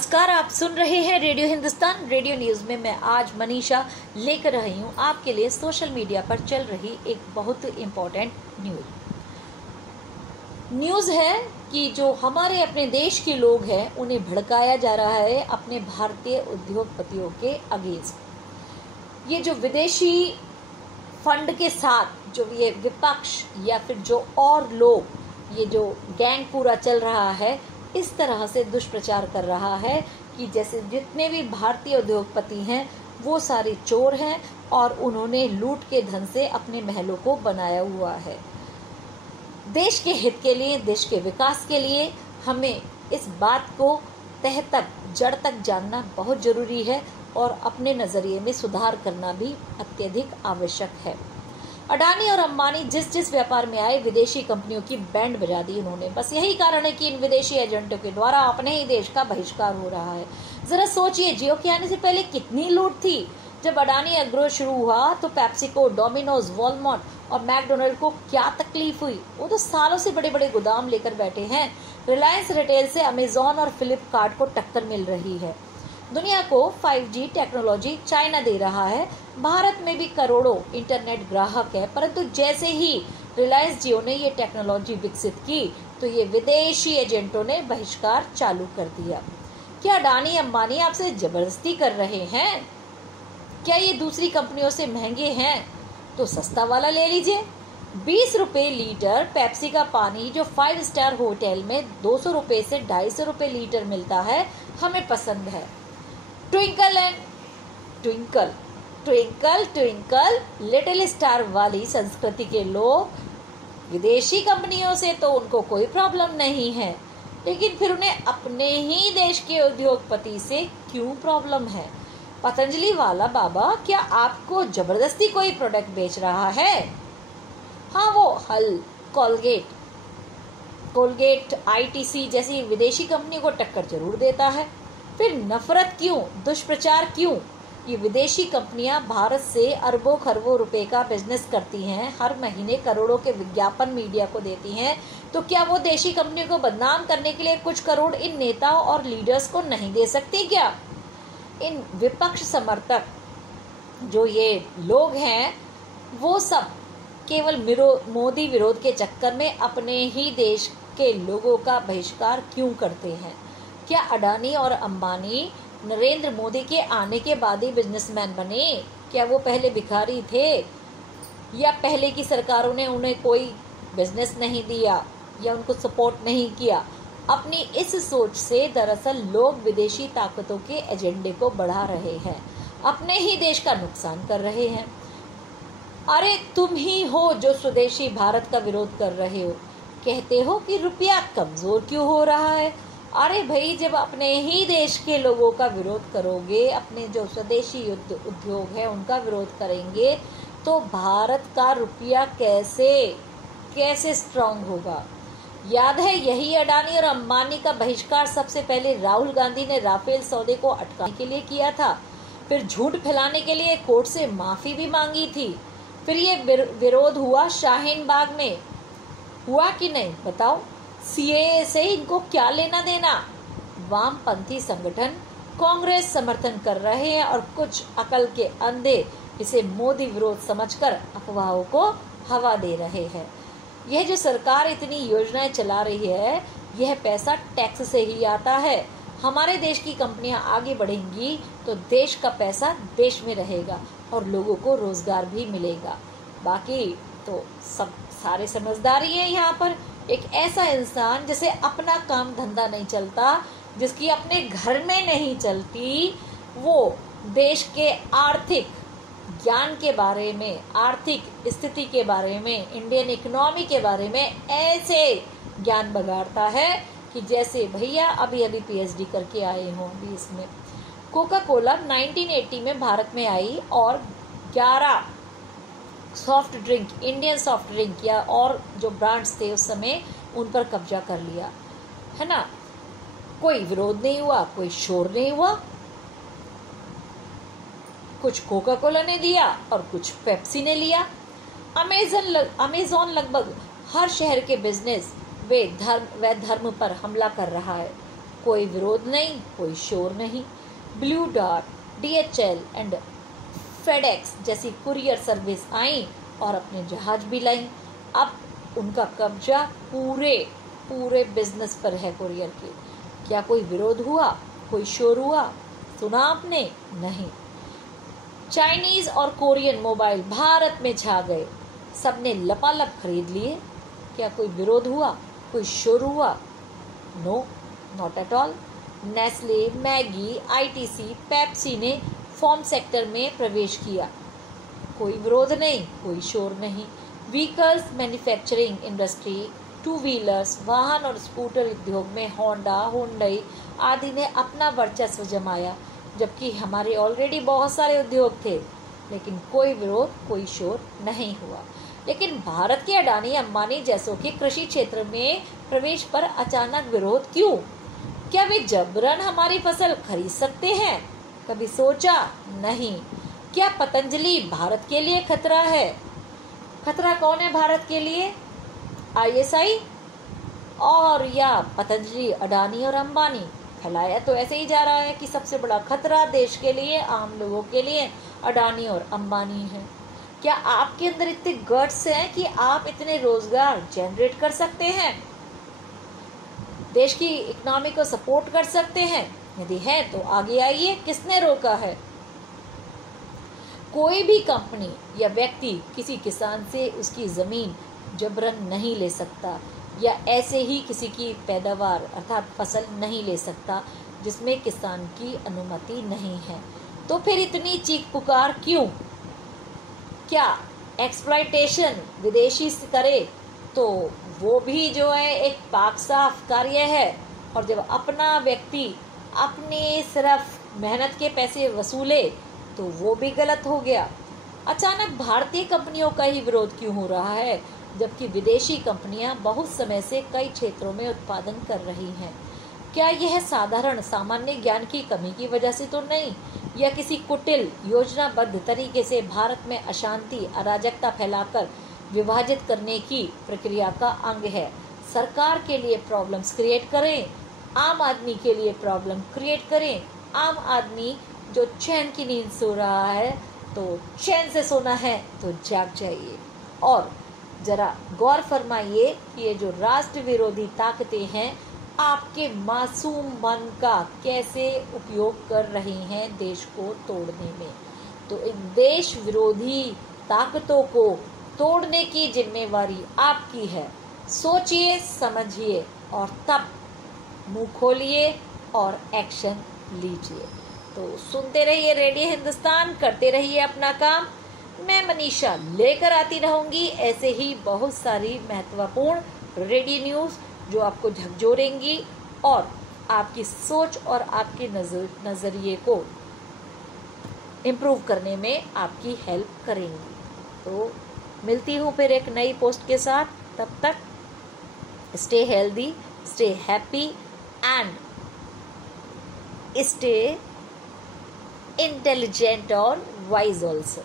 नमस्कार, आप सुन रहे हैं रेडियो हिंदुस्तान। रेडियो न्यूज में मैं आज मनीषा लेकर रही हूं आपके लिए सोशल मीडिया पर चल रही एक बहुत इम्पोर्टेंट न्यूज है कि जो हमारे अपने देश के लोग हैं उन्हें भड़काया जा रहा है अपने भारतीय उद्योगपतियों के अगेंस्ट। ये जो विदेशी फंड के साथ जो ये विपक्ष या फिर जो और लोग, ये जो गैंग पूरा चल रहा है, इस तरह से दुष्प्रचार कर रहा है कि जैसे जितने भी भारतीय उद्योगपति हैं वो सारे चोर हैं और उन्होंने लूट के धन से अपने महलों को बनाया हुआ है। देश के हित के लिए, देश के विकास के लिए हमें इस बात को तह तक, जड़ तक जानना बहुत जरूरी है और अपने नजरिए में सुधार करना भी अत्यधिक आवश्यक है। अडानी और अंबानी जिस व्यापार में आए, विदेशी कंपनियों की बैंड बजा दी उन्होंने। बस यही कारण है कि इन विदेशी एजेंटों के द्वारा अपने ही देश का बहिष्कार हो रहा है। जरा सोचिए, जियो के आने से पहले कितनी लूट थी। जब अडानी एग्रो शुरू हुआ तो पेप्सिको, डोमिनोज, वॉलमार्ट और मैकडोनल्ड को क्या तकलीफ हुई। वो तो सालों से बड़े बड़े गोदाम लेकर बैठे हैं। रिलायंस रिटेल से अमेजॉन और फ्लिपकार्ट को टक्कर मिल रही है। दुनिया को 5G टेक्नोलॉजी चाइना दे रहा है। भारत में भी करोड़ों इंटरनेट ग्राहक है, परंतु जैसे ही रिलायंस जियो ने ये टेक्नोलॉजी विकसित की तो ये विदेशी एजेंटों ने बहिष्कार चालू कर दिया। क्या अडानी अंबानी आपसे जबरदस्ती कर रहे हैं? क्या ये दूसरी कंपनियों से महंगे हैं तो सस्ता वाला ले लीजिए। 20 रुपए लीटर पेप्सी का पानी जो 5 स्टार होटल में 200 रुपए से 250 रुपए लीटर मिलता है, हमें पसंद है। Twinkle and twinkle, twinkle twinkle little star वाली संस्कृति के लोग, विदेशी कंपनियों से तो उनको कोई प्रॉब्लम नहीं है, लेकिन फिर उन्हें अपने ही देश के उद्योगपति से क्यों प्रॉब्लम है? पतंजलि वाला बाबा क्या आपको जबरदस्ती कोई प्रोडक्ट बेच रहा है? हाँ, वो हल, कोलगेट, ITC जैसी विदेशी कंपनी को टक्कर जरूर देता है। फिर नफरत क्यों, दुष्प्रचार क्यों? ये विदेशी कंपनियां भारत से अरबों खरबों रुपए का बिजनेस करती हैं, हर महीने करोड़ों के विज्ञापन मीडिया को देती हैं, तो क्या वो देशी कंपनियों को बदनाम करने के लिए कुछ करोड़ इन नेताओं और लीडर्स को नहीं दे सकती क्या? इन विपक्ष समर्थक जो ये लोग हैं वो सब केवल मोदी विरोध के चक्कर में अपने ही देश के लोगों का बहिष्कार क्यों करते हैं? क्या अडानी और अंबानी नरेंद्र मोदी के आने के बाद ही बिजनेसमैन बने? क्या वो पहले भिखारी थे? या पहले की सरकारों ने उन्हें कोई बिजनेस नहीं दिया या उनको सपोर्ट नहीं किया? अपनी इस सोच से दरअसल लोग विदेशी ताकतों के एजेंडे को बढ़ा रहे हैं, अपने ही देश का नुकसान कर रहे हैं। अरे तुम ही हो जो स्वदेशी भारत का विरोध कर रहे हो, कहते हो कि रुपया कमजोर क्यों हो रहा है। अरे भाई, जब अपने ही देश के लोगों का विरोध करोगे, अपने जो स्वदेशी उद्योग है उनका विरोध करेंगे, तो भारत का रुपया कैसे स्ट्रांग होगा? याद है, यही अडानी और अंबानी का बहिष्कार सबसे पहले राहुल गांधी ने राफेल सौदे को अटकाने के लिए किया था। फिर झूठ फैलाने के लिए कोर्ट से माफी भी मांगी थी। फिर ये विरोध हुआ शाहीन बाग में, हुआ कि नहीं बताओ? CAA से इनको क्या लेना देना? वामपंथी संगठन कांग्रेस समर्थन कर रहे हैं और कुछ अकल के अंधे इसे मोदी विरोध समझकर अफवाहों को हवा दे रहे हैं। यह जो सरकार इतनी योजनाएं चला रही है, यह पैसा टैक्स से ही आता है। हमारे देश की कंपनियां आगे बढ़ेंगी तो देश का पैसा देश में रहेगा और लोगों को रोजगार भी मिलेगा। बाकी तो सब सारे समझदारी है। यहाँ पर एक ऐसा इंसान जिसे अपना काम धंधा नहीं चलता, जिसकी अपने घर में नहीं चलती, वो देश के आर्थिक ज्ञान के बारे में, आर्थिक स्थिति के बारे में, इंडियन इकोनॉमी के बारे में ऐसे ज्ञान बगाड़ता है कि जैसे भैया अभी PhD करके आए हों। अभी इसमें कोका कोला 1980 में भारत में आई और 11 soft drink, Indian soft drink या और जो ब्रांड्स थे उस समय, उन पर कब्जा कर लिया, है ना। कोई विरोध नहीं हुआ, कोई शोर नहीं हुआ। कुछ कोका कोला ने दिया और कुछ पेप्सी ने लिया। अमेजॉन लगभग हर शहर के बिजनेस व धर्म पर हमला कर रहा है। कोई विरोध नहीं, कोई शोर नहीं। Blue dart, DHL and FedEx जैसी कुरियर सर्विस आई और अपने जहाज भी लाई। अब उनका कब्जा पूरे बिजनेस पर है कुरियर के। क्या कोई विरोध हुआ, कोई शोर हुआ? सुना आपने? नहीं। चाइनीज और कोरियन मोबाइल भारत में छा गए, सबने लपालप खरीद लिए। क्या कोई विरोध हुआ, कोई शोर हुआ? No, not at all. Nestle, Maggi, ITC, Pepsi ने फॉर्म सेक्टर में प्रवेश किया। कोई विरोध नहीं, कोई शोर नहीं। Vehicles manufacturing industry, two wheelers, वाहन और स्कूटर उद्योग में होंडा, हुंडई आदि ने अपना वर्चस्व जमाया, जबकि हमारे ऑलरेडी बहुत सारे उद्योग थे, लेकिन कोई विरोध, कोई शोर नहीं हुआ। लेकिन भारत के अडानी अंबानी जैसों के कृषि क्षेत्र में प्रवेश पर अचानक विरोध क्यों? क्या वे जबरन हमारी फसल खरीद सकते हैं? कभी सोचा? नहीं। क्या पतंजलि भारत के लिए खतरा है? खतरा कौन है भारत के लिए? ISI और या पतंजलि, अडानी और अंबानी? फैलाया तो ऐसे ही जा रहा है कि सबसे बड़ा खतरा देश के लिए, आम लोगों के लिए अडानी और अंबानी है। क्या आपके अंदर इतने गट्स हैं कि आप इतने रोजगार जनरेट कर सकते हैं, देश की इकोनॉमी को सपोर्ट कर सकते हैं? यदि है तो आगे आइए, किसने रोका है? कोई भी कंपनी या व्यक्ति किसी किसान से उसकी जमीन जबरन नहीं ले सकता या ऐसे ही किसी की पैदावार अर्थात फसल नहीं ले सकता जिसमें किसान की अनुमति नहीं है। तो फिर इतनी चीख पुकार क्यों? क्या एक्सप्लॉयटेशन विदेशी से करे तो वो भी जो है एक पाक साफ कार्य है, और जब अपना व्यक्ति अपनी सिर्फ मेहनत के पैसे वसूले तो वो भी गलत हो गया। अचानक भारतीय कंपनियों का ही विरोध क्यों हो रहा है, जबकि विदेशी कंपनियां बहुत समय से कई क्षेत्रों में उत्पादन कर रही हैं? क्या यह साधारण सामान्य ज्ञान की कमी की वजह से तो नहीं, या किसी कुटिल योजनाबद्ध तरीके से भारत में अशांति, अराजकता फैलाकर विभाजित करने की प्रक्रिया का अंग है? सरकार के लिए प्रॉब्लम्स क्रिएट करें, आम आदमी के लिए प्रॉब्लम क्रिएट करें। आम आदमी जो चैन की नींद सो रहा है तो चैन से सोना है तो जाग जाइए और जरा गौर फरमाइए कि ये जो राष्ट्र विरोधी ताकतें हैं आपके मासूम मन का कैसे उपयोग कर रही हैं देश को तोड़ने में। तो इन देश विरोधी ताकतों को तोड़ने की जिम्मेवारी आपकी है। सोचिए, समझिए और तब मुंह खोलिए और एक्शन लीजिए। तो सुनते रहिए रेडियो हिंदुस्तान, करते रहिए अपना काम। मैं मनीषा लेकर आती रहूंगी ऐसे ही बहुत सारी महत्वपूर्ण रेडियो न्यूज़ जो आपको झकझोरेंगी और आपकी सोच और आपके नज़रिए को इम्प्रूव करने में आपकी हेल्प करेंगी। तो मिलती हूँ फिर एक नई पोस्ट के साथ। तब तक stay healthy, stay happy and stay intelligent और वाइज ऑल्सो।